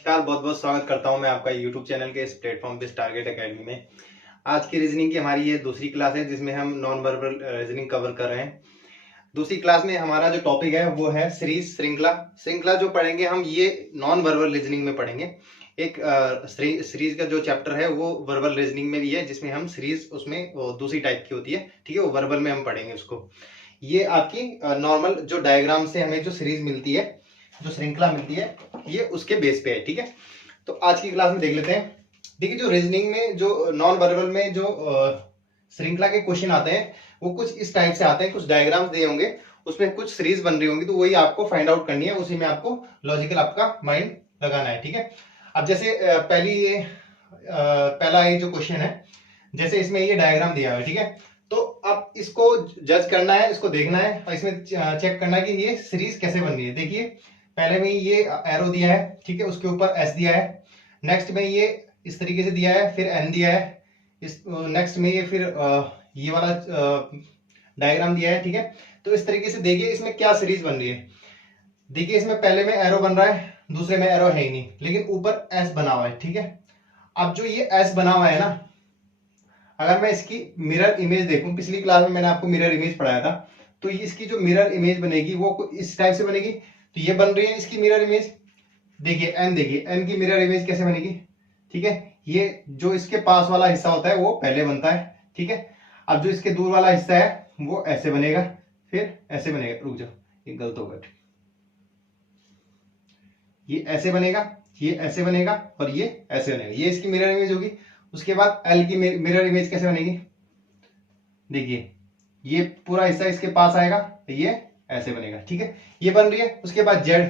नमस्कार, बहुत बहुत स्वागत करता हूं मैं आपका यूट्यूब चैनल के इस प्लेटफॉर्म पे टारगेट एकेडमी में। आज की रीजनिंग की हमारी ये दूसरी क्लास है जिसमें हम नॉन वर्बल रीजनिंग कवर कर रहे हैं। दूसरी क्लास में हमारा जो टॉपिक है वो है सीरीज श्रृंखला। श्रृंखला जो पढ़ेंगे हम ये नॉन वर्बल रीजनिंग में पढ़ेंगे। एक सीरीज का जो चैप्टर है वो वर्बल रीजनिंग में भी है जिसमें हम सीरीज उसमें दूसरी टाइप की होती है, ठीक है, वो वर्बल में हम पढ़ेंगे उसको। ये आपकी नॉर्मल जो डायग्राम से हमें जो सीरीज मिलती है, जो श्रृंखला मिलती है, ये उसके बेस पे है, ठीक है। तो आज की क्लास में देख लेते हैं। देखिए, जो रीजनिंग में जो नॉन वर्बल में जो श्रृंखला के क्वेश्चन आते हैं वो कुछ इस टाइप से आते हैं। कुछ डायग्राम्स दिए होंगे, उसमें कुछ सीरीज बन रही होंगी, तो वही आपको फाइंड आउट करनी है, उसी में आपको लॉजिकल आपका माइंड लगाना है, ठीक है। अब जैसे पहला ये जो क्वेश्चन है, जैसे इसमें ये डायग्राम दिया हुआ है, ठीक है। तो अब इसको जज करना है, इसको देखना है और इसमें चेक करना है कि ये सीरीज कैसे बन रही है। देखिए, पहले में ये एरो दिया है, ठीक है, उसके ऊपर एस दिया है। नेक्स्ट में ये इस तरीके से दिया है, फिर एन दिया है। इस नेक्स्ट में ये फिर ये वाला डायग्राम दिया है, ठीक है। तो इस तरीके से देखिए इसमें क्या सीरीज बन रही है। देखिए, इसमें पहले में एरो बन रहा है, दूसरे में एरो है ही नहीं, लेकिन ऊपर एस बना हुआ है, ठीक है। अब जो ये एस बना हुआ है ना, अगर मैं इसकी मिरर इमेज देखूं, पिछली क्लास में मैंने आपको मिरर इमेज पढ़ाया था, तो इसकी जो मिरर इमेज बनेगी वो इस टाइप से बनेगी। तो ये बन रही है इसकी मिरर इमेज। देखिए एन की मिरर इमेज कैसे बनेगी, ठीक है। ये जो इसके पास वाला हिस्सा होता है वो पहले बनता है, ठीक है। अब जो इसके दूर वाला हिस्सा है वो ऐसे बनेगा, फिर ऐसे बनेगा। रुक जाओ, ये गलत हो गया। ये ऐसे बनेगा, ये ऐसे बनेगा और ये ऐसे बनेगा। ये इसकी मिरर इमेज होगी। उसके बाद एल की मिरर इमेज कैसे बनेगी। देखिए, ये पूरा हिस्सा इसके पास आएगा, ये ऐसे बनेगा, ठीक है, ये बन रही है। उसके बाद जेड,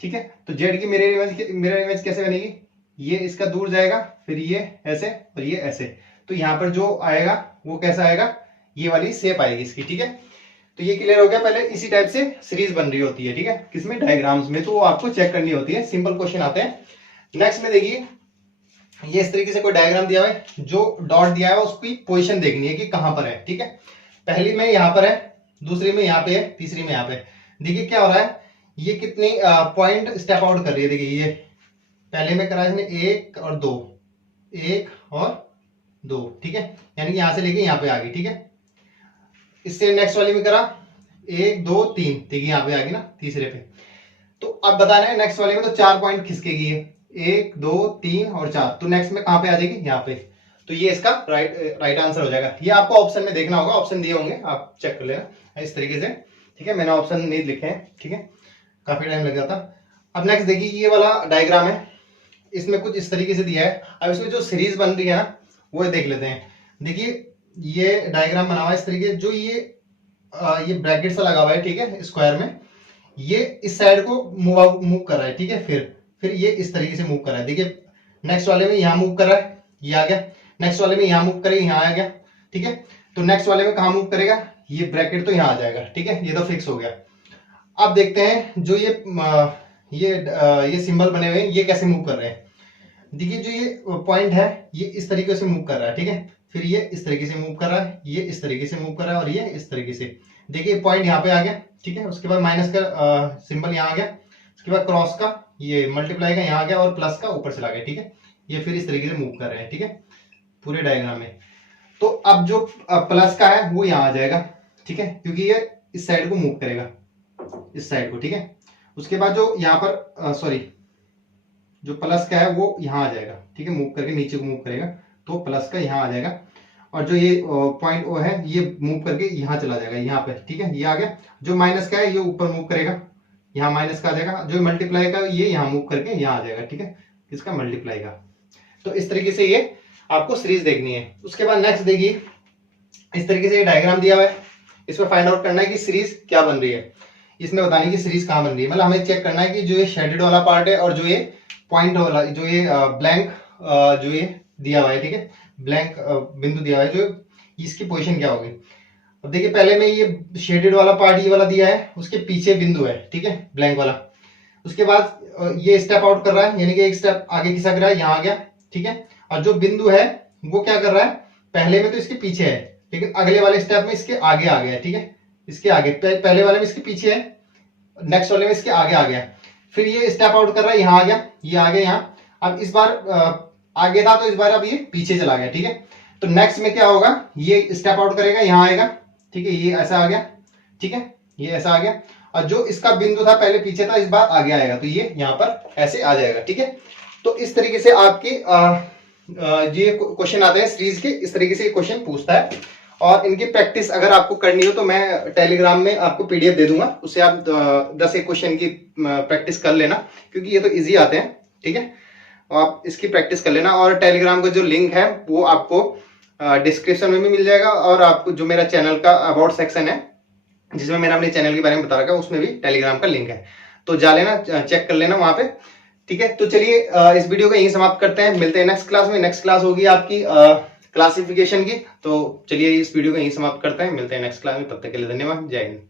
ठीक है, तो जेड की मिरर इमेज कैसे बनेगी। ये इसका दूर जाएगा, फिर ये ऐसे और ये ऐसे। तो यहां पर जो आएगा वो कैसा आएगा, ये वाली शेप आएगी इसकी, ठीक है। तो ये क्लियर हो गया। पहले इसी टाइप से सीरीज बन रही होती है, ठीक है, किसमें, डायग्राम्स में। तो वो आपको चेक करनी होती है, सिंपल क्वेश्चन आते हैं। नेक्स्ट में देखिए, ये इस तरीके से कोई डायग्राम दिया हुआ है, जो डॉट दिया है उसकी पोजीशन देखनी है कि कहां पर है, ठीक है। पहली में यहां पर है, दूसरी में यहां पे है, तीसरी में यहां पे। देखिए क्या हो रहा है, ये कितनी पॉइंट स्टेप आउट कर रही है। देखिए, ये पहले में करा इसने 1 और 2, 1 और 2, ठीक है, यानी कि यहां से लेके यहां पे आ गई, ठीक है। इससे नेक्स्ट वाली में करा 1 2 3, देखिए यहां पे आ गई ना तीसरे पे। तो अब बताना है नेक्स्ट वाले में, तो 4 पॉइंट खिसकेगी ये, 1 2 3 और 4। तो नेक्स्ट में कहां पे आ जाएगी, यहाँ पे। तो ये इसका राइट आंसर हो जाएगा। ये आपको ऑप्शन में देखना होगा, ऑप्शन दिए होंगे, आप चेक कर लेना इस तरीके से, ठीक है। मैंने ऑप्शन नहीं लिखे हैं, ठीक है, काफी टाइम लग जाता। अब नेक्स्ट देखिए, ये वाला डायग्राम है, इसमें कुछ इस तरीके से दिया है। अब इसमें जो सीरीज बन रही है ना, वो देख लेते हैं। देखिए, ये डायग्राम बना हुआ है इस तरीके, जो ये ब्रैकेट सा लगा हुआ है, ठीक है, स्क्वायर में। ये इस साइड को मूव कर रहा है, ठीक है, फिर ये इस तरीके से मूव कर रहा है। देखिए, नेक्स्ट वाले में यहां मूव कर रहा है, ये आ गया। नेक्स्ट वाले में यहां मूव करेगा, यहां आ गया, ठीक है। तो नेक्स्ट वाले में कहां मूव करेगा, ये ब्रैकेट तो यहां आ जाएगा, ठीक है, ये तो फिक्स हो गया। अब देखते हैं जो ये सिंबल बने हुए हैं, ये कैसे मूव कर रहे हैं। देखिए, जो ये पॉइंट है ये इस तरीके से मूव कर रहा है, ठीक है, फिर ये इस तरीके से मूव कर रहा है, ये इस तरीके से मूव कर रहा है और ये इस तरीके से। देखिए, पॉइंट यहाँ पे आ गया, ठीक है। उसके बाद माइनस का सिंबल यहाँ आ गया। उसके बाद क्रॉस का, ये मल्टीप्लाई का यहाँ आ गया और प्लस का ऊपर चला गया, ठीक है। ये फिर इस तरीके से मूव कर रहे हैं, ठीक है, पूरे डायग्राम में। तो अब जो प्लस का है वो यहाँ आ जाएगा, ठीक है, क्योंकि ये इस साइड को मूव करेगा, इस साइड को, ठीक है। उसके बाद जो यहाँ पर सॉरी, जो प्लस का है वो यहाँ आ जाएगा, ठीक है, मूव करके नीचे को मूव करेगा, तो प्लस का यहाँ आ जाएगा। और जो ये पॉइंट ओ है ये मूव करके यहाँ चला जाएगा, यहाँ पे, ठीक है, ये आ गया। जो माइनस का है ये ऊपर मूव करेगा, यहाँ माइनस का आ जाएगा। जो मल्टीप्लाई का ये यहाँ मूव करके यहाँ आ जाएगा, ठीक है, इसका मल्टीप्लाई का। तो इस तरीके से ये आपको सीरीज देखनी है। उसके बाद नेक्स्ट देखिए, इस तरीके से ये डायग्राम दिया हुआ है, इसमें फाइंड आउट करना है कि सीरीज क्या बन रही है। इसमें बतानी कि सीरीज कहाँ बन रही है, मतलब हमें चेक करना है कि जो ये शेडेड वाला पार्ट है और जो ये पॉइंट वाला, जो ये ब्लैंक जो ये दिया हुआ है, ठीक है, ब्लैंक बिंदु दिया हुआ है, जो इसकी पोजीशन क्या होगी। अब देखिए, पहले में ये शेडेड वाला पार्ट ये वाला दिया है, उसके पीछे बिंदु है, ठीक है, ब्लैंक वाला। उसके बाद ये स्टेप आउट कर रहा है, यानी कि एक स्टेप आगे खिसक रहा है, यहाँ आ गया, ठीक है। और जो बिंदु है वो क्या कर रहा है, पहले में तो इसके पीछे है, लेकिन अगले वाले स्टेप में इसके आगे आ गया, ठीक है, इसके आगे। पहले वाले में इसके पीछे है, नेक्स्ट वाले में इसके आगे आ गया। फिर ये स्टेप आउट कर रहा है, यहाँ आ गया, ये आ गया यहाँ। अब इस बार आगे था तो इस बार अब ये पीछे चला गया, ठीक है। तो नेक्स्ट में क्या होगा, ये स्टेप आउट करेगा, यहाँ आएगा, ठीक है, ये ऐसा आ गया, ठीक है, ये ऐसा आ गया। और जो इसका बिंदु था पहले पीछे था, इस बार आगे आएगा, तो ये यहाँ पर ऐसे आ जाएगा, ठीक है। तो इस तरीके से आपकी ये क्वेश्चन आते हैं सीरीज के, इस तरीके से क्वेश्चन पूछता है। और इनकी प्रैक्टिस अगर आपको करनी हो तो मैं टेलीग्राम में आपको पीडीएफ दे दूंगा, उससे आप 10 एक क्वेश्चन की प्रैक्टिस कर लेना, क्योंकि ये तो इजी आते हैं, ठीक है। आप इसकी प्रैक्टिस कर लेना। और टेलीग्राम का जो लिंक है वो आपको डिस्क्रिप्शन में भी मिल जाएगा, और आपको जो मेरा चैनल का अबाउट सेक्शन है जिसमें मैंने अपने चैनल के बारे में बता रखा है, उसमें भी टेलीग्राम का लिंक है, तो जा लेना, चेक कर लेना वहां पे, ठीक है। तो चलिए इस वीडियो को यहीं समाप्त करते हैं, मिलते हैं नेक्स्ट क्लास में। नेक्स्ट क्लास होगी आपकी क्लासिफिकेशन की। तो चलिए इस वीडियो को यहीं समाप्त करते हैं, मिलते हैं नेक्स्ट क्लास में, तब तक के लिए धन्यवाद, जय हिंद।